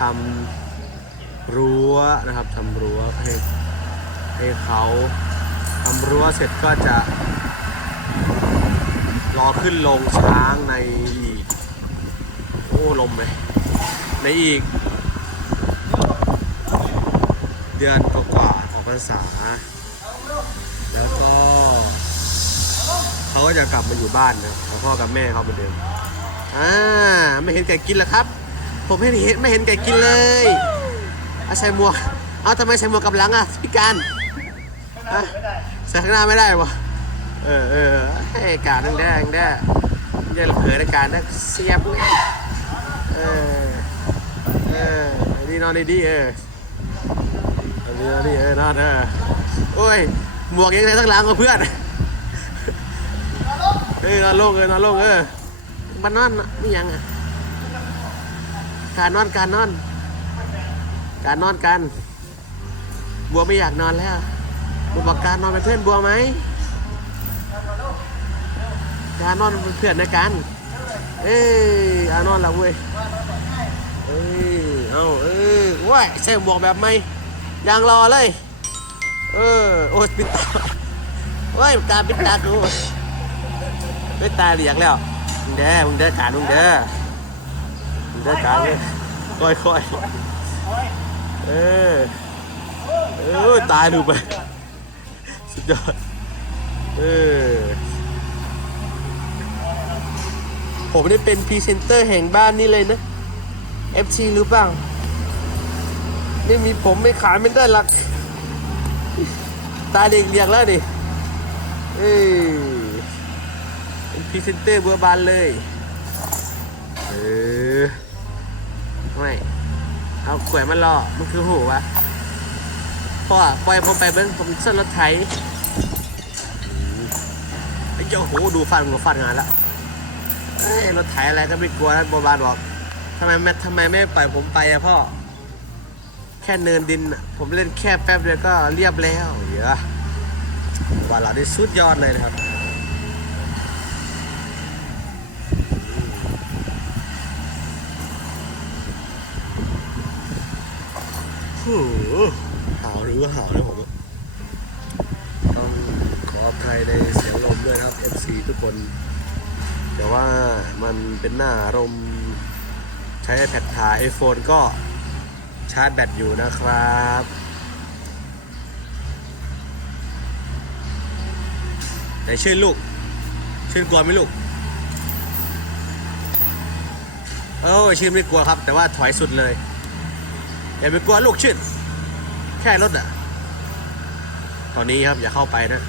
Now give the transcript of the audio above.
ทำรั้วนะครับทำรั้วให้ให้เขาทำรั้วเสร็จก็จะ รอขึ้นลงช้างในอีก โอ้ลมเลยในอีก เดือนกว่าๆของพรรษา แล้วก็เขาก็จะกลับมาอยู่บ้านนะพ่อกับแม่เขาเหมือนเดิมอ่าไม่เห็นไก่กินเหรอครับ ผมไม่เห็นไม่เห็นไก่กินเลยเอาใส่หมวก เอาทำไมใส่หมวกกับหลังอะพิการอะใส่ข้างหน้าไม่ได้วะเออเออให้การแดงแดงอย่าเผลอในการนะเสียบเลยเออเออดีนอนดีดีๆเออเอาดีนอนดีเออนอนเออโอ้ยหมวกยังไงทั้งหลังกับเพื่อนเอ้ยนอนลงเออนอนลงเออมานอนไม่ยังอะ การนอนการนอน การนอนกันบัวไม่อยากนอนแล้วบัวบอกการนอนเป็นเพื่อนบัวไหมการนอนเป็นเพื่อนในกัน เอ้ยอานอนละเว้ยเอ้ยเอาเอ้ยว้ายใส่หมวกแบบไม่ยางรอเลย เออโอ้ยปิดตาว้ายการปิดตากูไม่ตาเหลียงแล้วมึงเด้อมึงเด้อการมึงเด้อ มึงเด้อการเลยค่อยๆเออเออตายดูไปสุดยอดเออผมได้เป็นพรีเซนเตอร์แห่งบ้านนี่เลยนะ FC รู้เปล่าไม่มีผมไม่ขายไม่ได้หรอกตายเด็กเรียงแล้วดิเออเป็นพรีเซนเตอร์เบัวบานเลย เออ ไม่เอาขวยมันรอมันคือหูวะพ่อปล่อยผมไปเบิ้งผมเส้นรถไถไอ้เจ้าโหดูฟันหัวฟันงานละเอ้ยรถไถอะไรก็ไม่กลัวนะบัวบานบอกทำไมไม่ทำไมไม่ปล่อยผมไปอะพ่อ แค่เนินดิน ผมเล่นแค่แป๊บเดียวก็เรียบแล้วเดี๋ยวว่าเราได้สุดยอดเลยนะครับ โอ้โหาวหรือว่าหาวนะผมต้องขออภัยในเสียงลมด้วยครับ FC ทุกคน แต่ว่ามันเป็นหน้าอารมใช้ iPad ถ่าย iPhone ก็ชาร์จแบตอยู่นะครับไหนชื่นลูก ชื่นกลัวไหมลูกเออชื่นไม่กลัวครับ แต่ว่าถอยสุดเลย อย่าไปกลัวลูกชิ้นแค่รถอะ ตอนนี้ครับอย่าเข้าไปนะ